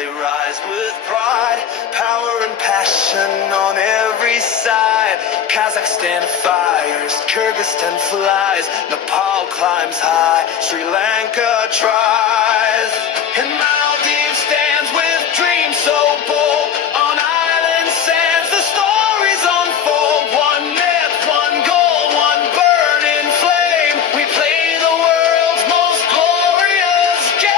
they rise with pride, power and passion on every side. Kazakhstan fires, Kyrgyzstan flies, Nepal climbs high, Sri Lanka tries, and Maldив stands with dreams so bold. On island sands the stories unfold. One myth, one goal, one burning flame. We play the world's most glorious game.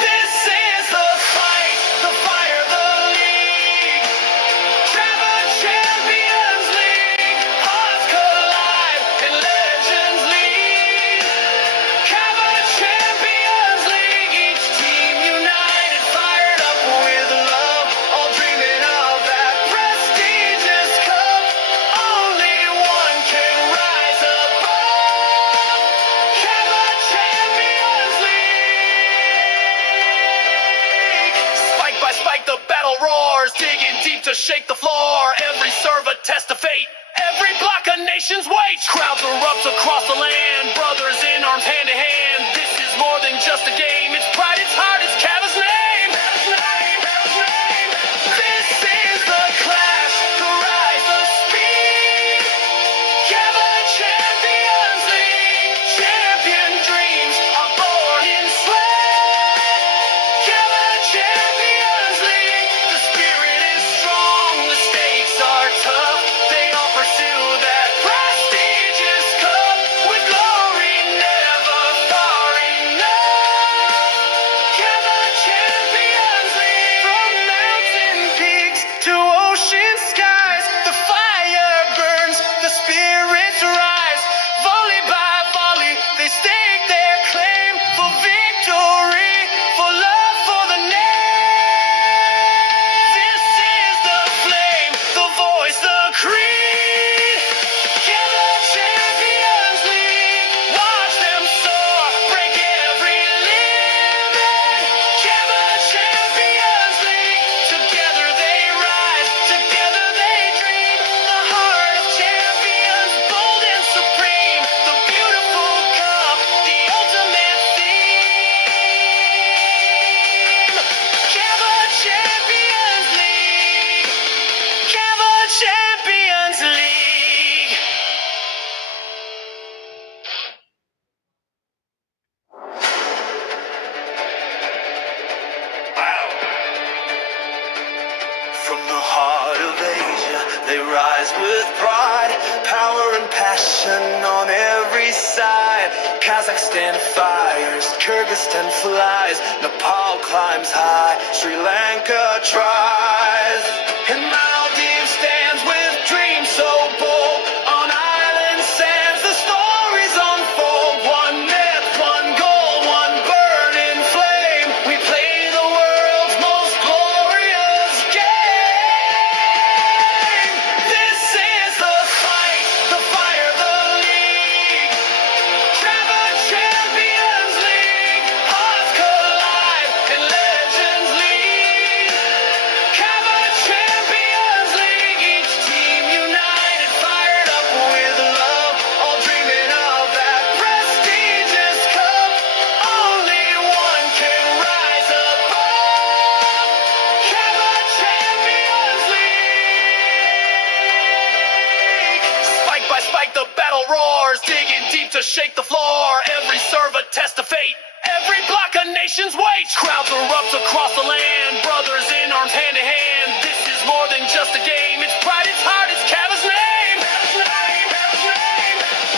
This is the fight, the fire, the league. CAVA Champions League. Hearts collide and legends lead. CAVA Champions League. Each team united, fired up with love, all dreaming of that prestigious cup. Only one can rise above. CAVA Champions League. Spike by spike, the battle roars, digging deep to shake the floor. Every serve a test of fate, every block a nation's weight. Crowds erupt across the land, brothers in arms, hand to hand. This is more than just a game, it's pride, it's heart, it's CAVA's name. This is the clash, the rise, the speed. CAVA Champions League. Champion dreams are born in sweat. CAVA Champions League. The spirit is strong, the stakes are tough. They all pursue that prestigious cup with glory never far enough. CAVA Champions League. From mountain peaks to ocean skies, the fire burns, the spirits rise. Volley by volley, they stake their claim for victory, for love, for the name. This is the flame, the voice, the creed. CAVA Champions League. Watch them soar, break every limit. CAVA Champions League. Together they rise, together they dream. The heart of champions, bold and supreme. The beautiful cup, the ultimate theme. CAVA Champions League. CAVA Champions League. From the heart of Asia, they rise with pride, power and passion on every side. Kazakhstan fires, Kyrgyzstan flies, Nepal climbs high, Sri Lanka tries, and Maldив stands with dreams so bold. On island sands the stories unfold. One myth, one goal, one burning flame. We play the world's most glorious game. This is the fight, the fire, the league. CAVA Champions League. Hearts collide and legends lead. CAVA Champions League. Each team united, fired up with love, all dreaming of that prestigious cup. Only one can rise above. CAVA Champions League. Spike by spike, the battle roars, digging deep to shake the floor. Every serve a test of fate, every block a nation's weight. Crowds erupt across the land, brothers in arms, hand to hand. This is more than just a game, it's pride, it's heart, it's CAVA's name.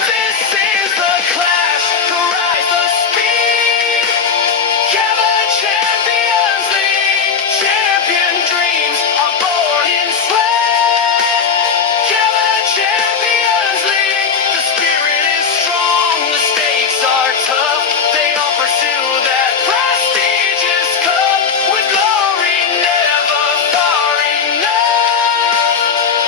This is the clash, the rise, the speed. CAVA Champions League. Champion dreams are born in sweat. CAVA Champions League. The spirit is strong, the stakes are tough. They all pursue that prestigious cup with glory never far enough.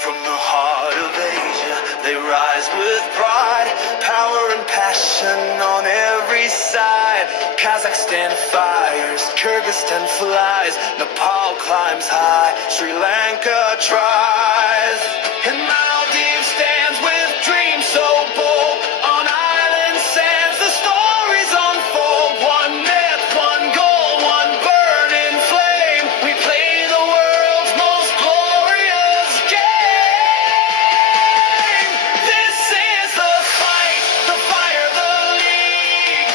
From the heart of Asia, they rise with pride, power and passion on every side. Kazakhstan fires, Kyrgyzstan flies, Nepal climbs high, Sri Lanka tries. And Maldив stands with dreams so bold, on island sands the stories unfold. One myth, one goal, one burning flame. We play the world's most glorious game. This is the fight, the fire, the league.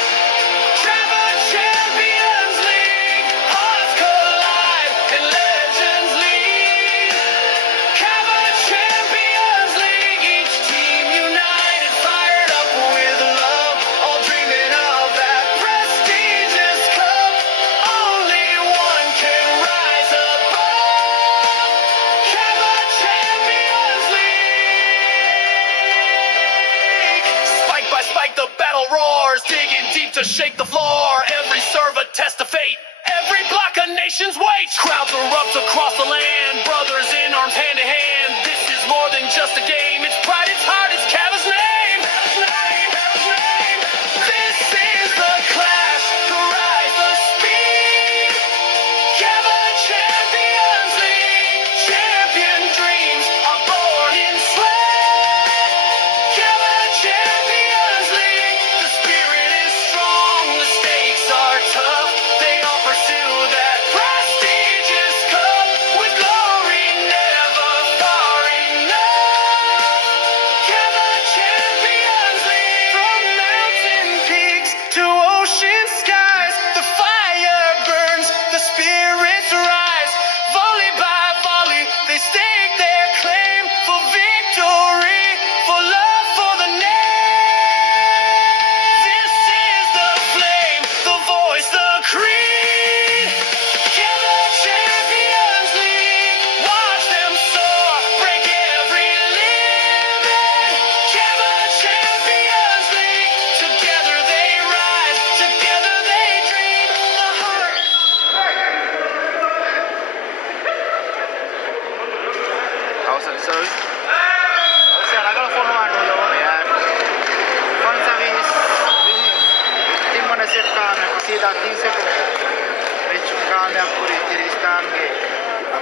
CAVA Champions League. Hearts collide and legends lead. CAVA Champions League. Each team united, fired up with love, all dreaming of that prestigious cup. Only one can rise above. CAVA Champions League. Spike by spike, the battle roars, digging deep to shake the floor. Every serve a test of fate, every block a nation's weight. Crowds erupt across the land, brothers in arms, hand to hand. This is more than just a game. It's pride, it's heart, it's CAVA's name. This is the clash, the rise, the speed. CAVA Champions League. Champion dreams are born in sweat. CAVA Champions League. The spirit is strong, the stakes are tough. They all pursue that prestigious cup with glory never far enough. CAVA Champions League. From mountain peaks to ocean skies, the fire burns, the spirits rise. Volley by volley, they stake their claim for victory, for love, for the name. This is the flame, the voice, the creed. CAVA Champions League. Watch them soar, break every limit. CAVA Champions League. Together they rise, together they dream. The heart. Awesome service. Listen, I got a follow on with you, man. Fun service. Tim mana set kan sida 3 set. Which kan puri Kyrgyzstan ke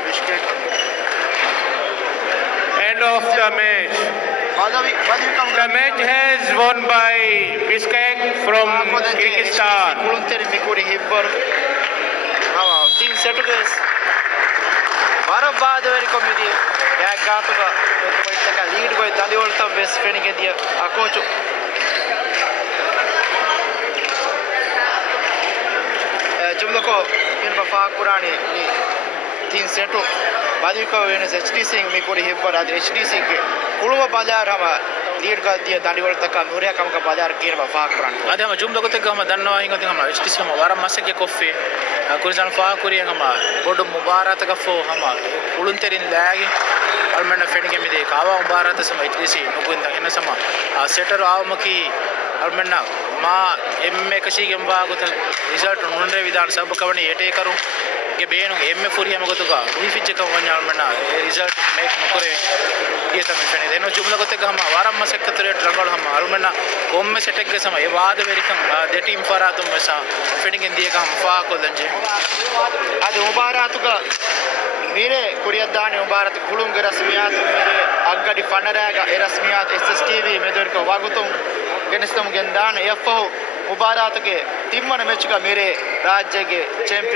Bishkek. End of the match. The match has won by Bishkek from Kyrgyzstan. Voluntary mikuri hibbar. Hawa 3 set guys. Barabad very committee. Ya gato ka point ka lead koi dali volta best friend ke dia akochu. Jumla ko in ba fa kurani ni 3 set badi ko වෙන HDC mikuri hibbar ad HDC ke kuluma bazar hama lead ka dia dali volta ka nuriya kam ka bazar kien ba fa kurani adama jumla ko tek hama dannawa hinga ting hama HDC hama waram masake koffe kurizan fa kuriya hama bodu mubarat ka fo hama ulunterin lagi almena fenige mide kawa mubarat sama HDC nukuinda hena sama setter awmaki almena ma emme kashi gemba gotal result nunre vidan sab kawani ete karu ke beenu emme furi hama gotuga refitch ka wanya almena result make nukore ye tami fene deno jumla ko tek hama waram masakkature rangal hama almena komme setek ge sama e waad verikan de team faratum mesa fenige diye ka hama fa ko danje ad mubaratuga mere kuriyadani mubarat kulunge rasmiyat mere aggadi fanaraga e rasmiyat SSTV medor ko wagutum genestam gendana FO mubaratuge timmana mechga mere rajyage champion